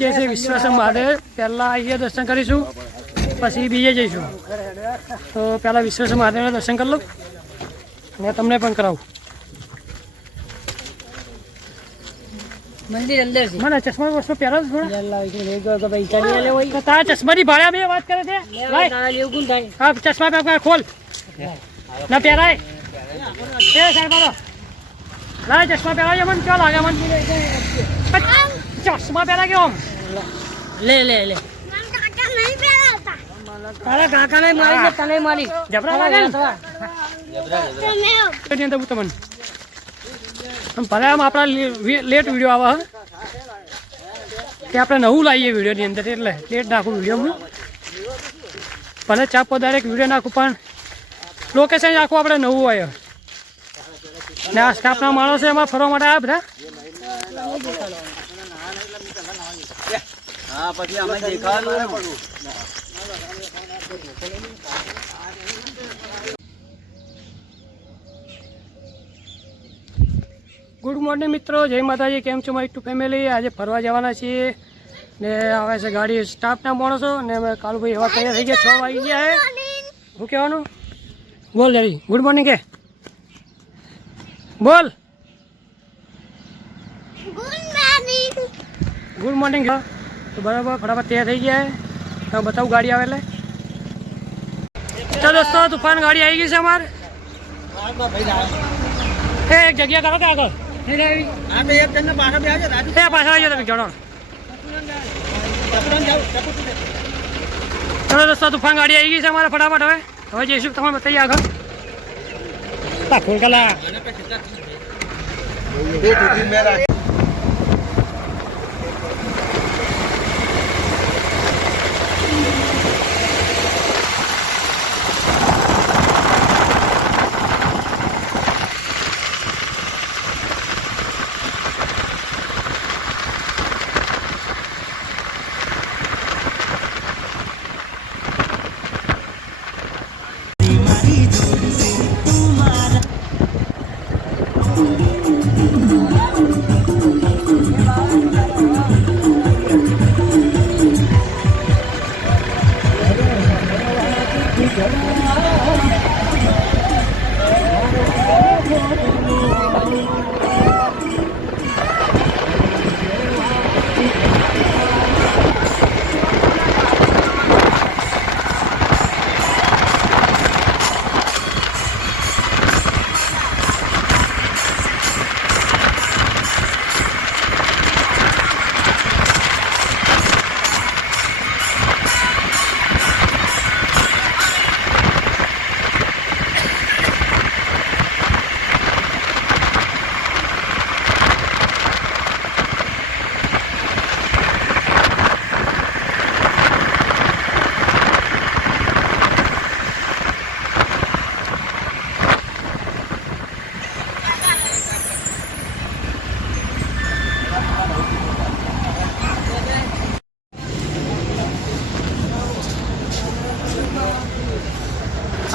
જાય છે વિશ્વાસમ મહાદેવ. પહેલાં અહીંયા દર્શન કરીશું, પછી બીજે જઈશું. તો પહેલાં વિશ્વાસમ મહાદેવના દર્શન કરી લઉં ને તમને પણ કરાવું. મંદિર અંદર છે. મને ચશ્મા વસ્તુ પહેરો થોડા તારા ચશ્માની ભાડે બે વાત કરે છે. હા ચશ્મા પહેર ખોલ ના પહેરાય એ સાહેબ બોલો લાય ચશ્મા પહેરાવજો મને કેવો લાગે મને ચશ્મા પહેરા કેવો લે લે લે તારા કાકા ને મારી છે તને મારી જબરા લાગે ને હું તમને ભલે આમ આપણા લેટ વિડીયો આવે કે આપણે નવું લાવીએ વિડીયોની અંદર એટલે લેટ નાખું વિડીયોમાં ભલે ચાપો દરેક વિડીયો નાખું પણ લોકેશન આખું આપણે નવું હોય ને આ સ્ટાફના માણસો એમાં ફરવા માટે આવ્યા બધા. હા પછી અમે દેખાવાનું ગુડ મોર્નિંગ મિત્રો, જય માતાજી. કેમ છો મારી ટુ ફેમિલી? આજે ફરવા જવાના છીએ ને આવે છે ગાડી સ્ટાફના માણસો ને અમે કાલુભાઈ એવા તૈયાર થઈ ગયા. 6 વાગી ગયા છે. શું કહેવાનું? બોલ ડેડી. ગુડ મોર્નિંગ કે બોલ. Good morning. તો બરાબર ફટાફટ તૈયાર થઈ ગયા છે. તમે બતાવું ગાડી આવે એટલે. ચાલો દોસ્તો, તુફાન ગાડી આવી ગઈ છે અમારે. એક જગ્યા કરો કે આગળ પાછળ આવી તમે જણો. ચલો દોસ્તો, તુફાન ગાડી આવી ગઈ છે અમારે. ફટાફટ હવે જઈશું, તમારે બતાવીએ આગળ.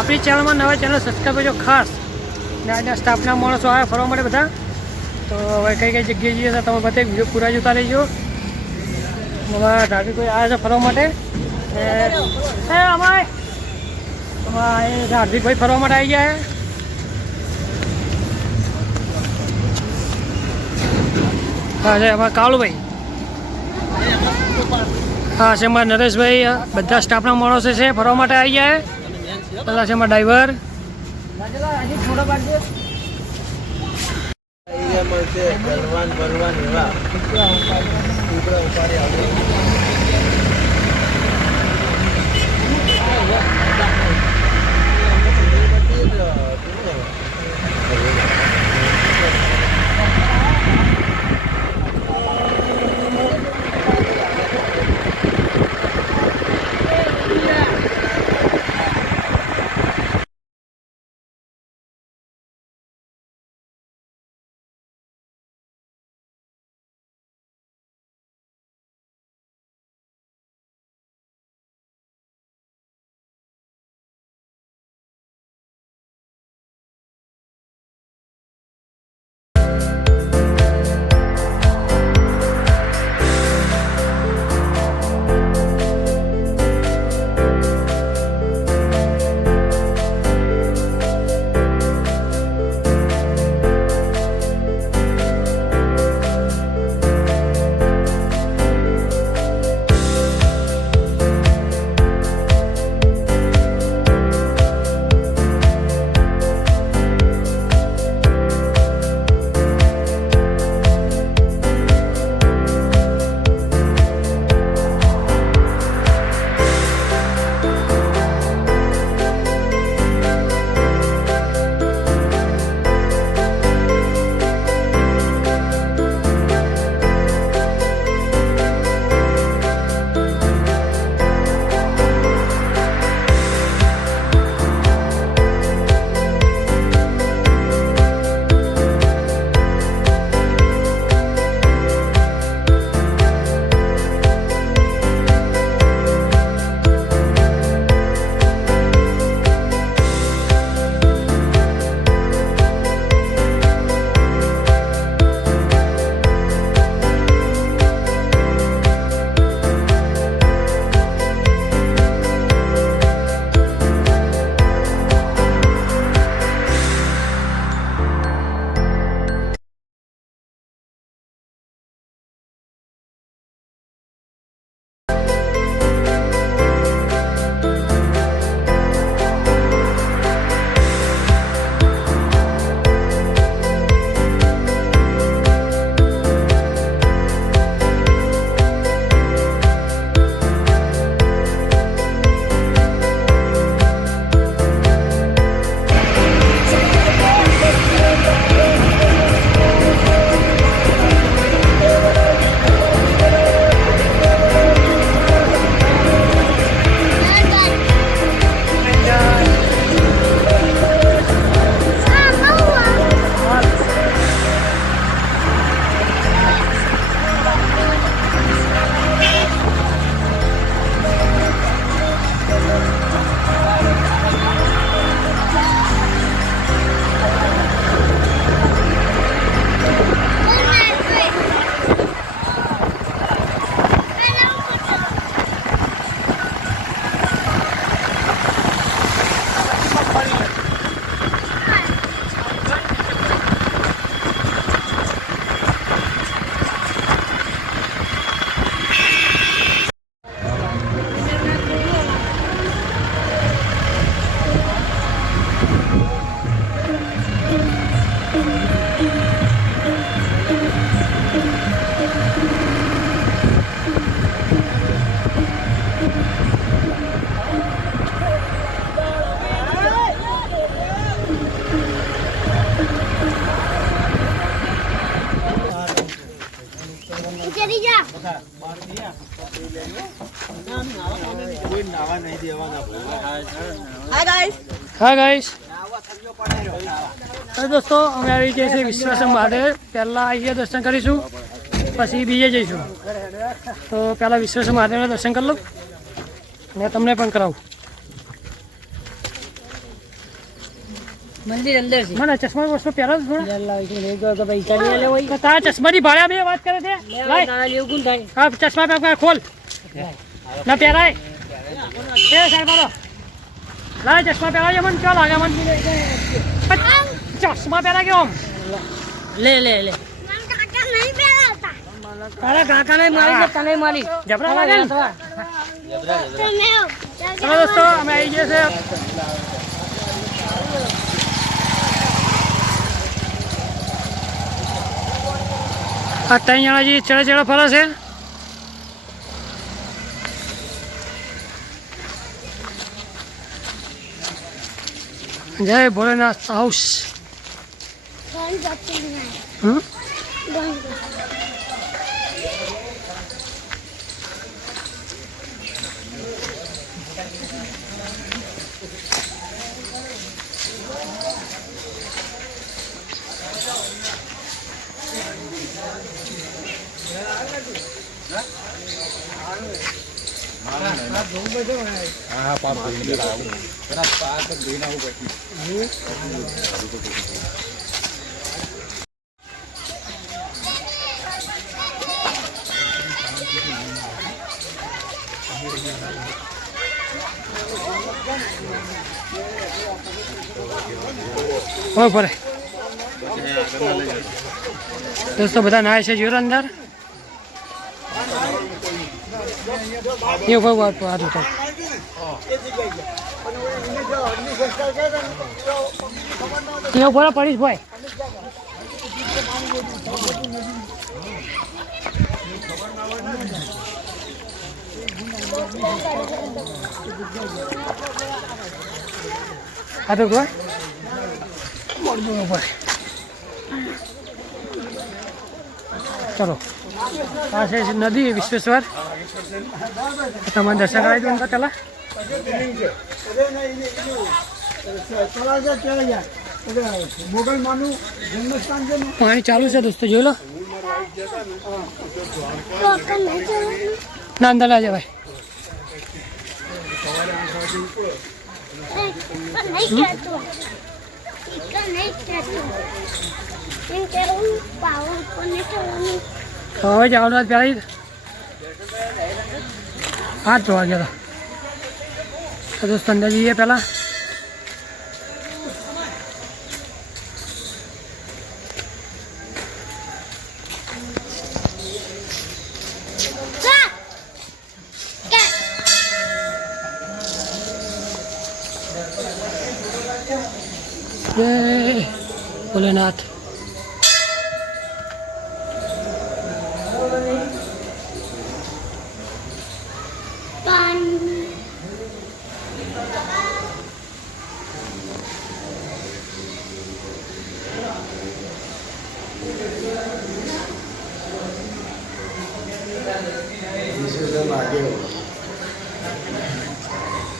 આપણી ચેનલમાં નવા ચેનલ સબસ્ક્રાઈબ કરજો ખાસ. ને આજના સ્ટાફના માણસો આવે ફરવા માટે બધા. તો હવે કઈ કઈ જગ્યાએ જઈએ તો તમે બધા વિડીયો પૂરા જોતા રહીજો. અમારા ધાબી કોઈ આવે છે ફરવા માટે. અમારે હાર્દિકભાઈ ફરવા માટે આવી ગયા છે. હા છે અમારા કાલુભાઈ. હા છે અમારા નરેશભાઈ. બધા સ્ટાફના માણસો છે ફરવા માટે આવી ગયા છે. પેલા છે અમારા ડ્રાઈવર. કોઈ નાવા નહીં દેવાના ભાઈ. હા ગાઈસ, દોસ્તો અમે આવી જઈએ છીએ વિશ્વેશ્વર મહાદેવ. પહેલાં આવીએ દર્શન કરીશું, પછી બીજે જઈશું. તો પહેલાં વિશ્વેશ્વર મહાદેવના દર્શન કરી લઉં અને તમને પણ કરાવું. મંદિર અંદર છે. મને ચશ્મા વસ્તુ પહેરો જ થોડા. પૈસા લઈ લે હોય. તો તારા ચશ્માની ભાડે બે વાત કરે છે. લાય. લેવું કોણ થાય? હા ચશ્મા પેપર ખોલ ના પહેરાય. એ સાહેબ બોલો લાય ચશ્મા પહેરાવજો. મને ક્યાં લાગે? મને ચશ્મા પહેરા કેવો આમ? લે લે લે. તારા કાકા ને મારી છે, તને મારી. જબરા લાગે ને? ચાલો દોસ્તો અમે આવી ગયા છે. આ 3 જણા જે ચડે ચડે ફરે છે. જય ભોલેનાથ હાઉસ. હા પાપ ધોઈને લાવું. પેલા પાક ધોઈને આવું પછી. હો ભરે દોસ્તો બધા નાય છે. જોર અંદર એ ઉપર વાત વાત હતો. એ ઉપર પડીશ ભાઈ. આ તો કોઈ મળતું ઉપર. ચલો આ છે નદી વિશ્વેશ્વર. તમારે દર્શન કરાવી દો પેલા. પાણી ચાલુ છે દોસ્તો, જોઈ લો. ના અંદર ના જવાય. હવે જવાનું પેલા હાથ ધોવા ગયા હતા. દોસ્તો અંદર જઈએ પેલા. જય ભોલેનાથ.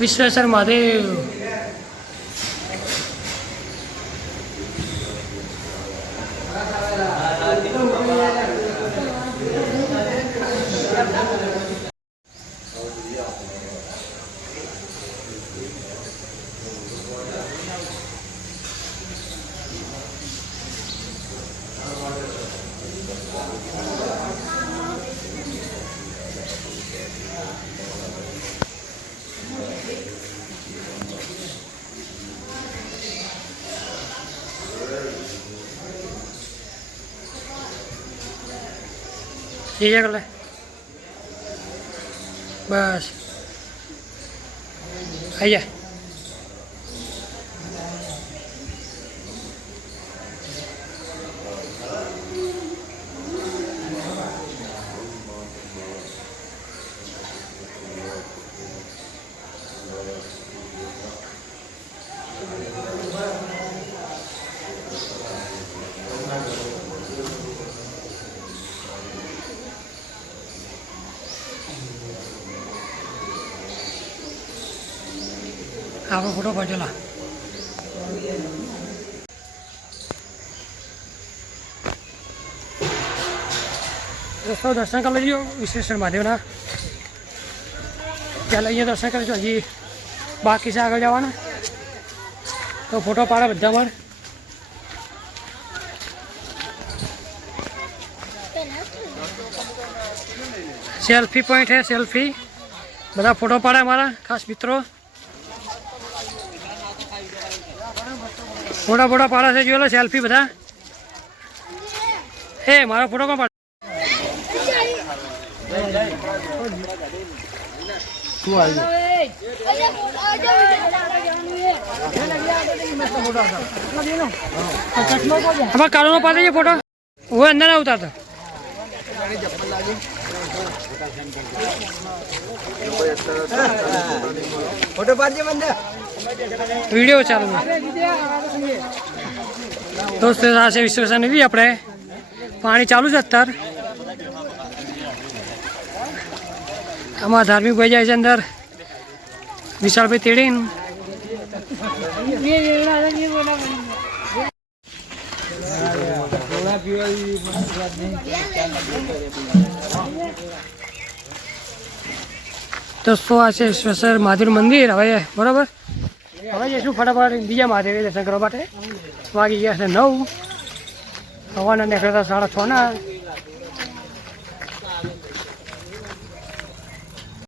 વિશ્વેશ્વર મહાદેવ. જઈએ કર લે બસ આવી જા. આપણો ફોટો પાડેલા દોસ્તો દર્શન કરી લેજો વિશ્વેશ્વર મહાદેવના. પહેલાં અહીંયા દર્શન કરીશું, હજી બાકી છે આગળ જવાના. તો ફોટો પાડે બધા પણ. સેલ્ફી પોઈન્ટ છે, સેલ્ફી બધા ફોટો પાડે અમારા ખાસ મિત્રો. ફોટા ફોટા પાડે છે, જોયેલો સેલ્ફી બધા. એ મારો ફોટો કોણ પાડે? આમાં કાળોનો પાડે છે ફોટો. હું અંદર ના ઉતારતો. ફોટો પાડજે બંધ. વિડીયો ચાલુ દોસ્તો. આ છે વિશ્વેશ્વર નદી. આપણે પાણી ચાલુ છે અત્યારે. આમાં ધાર્મિક ભાઈ જાય છે અંદર, વિશાલભાઈ તેડીને. દોસ્તો આ છે વિશ્વેશ્વર મહાદેવ મંદિર. હવે બરાબર, હવે જઈશું ફટાફટ બીજા મહાદેવ દર્શન કરવા માટે. વાગી ગયા છે 9. હવાના નીકળતા 6:30.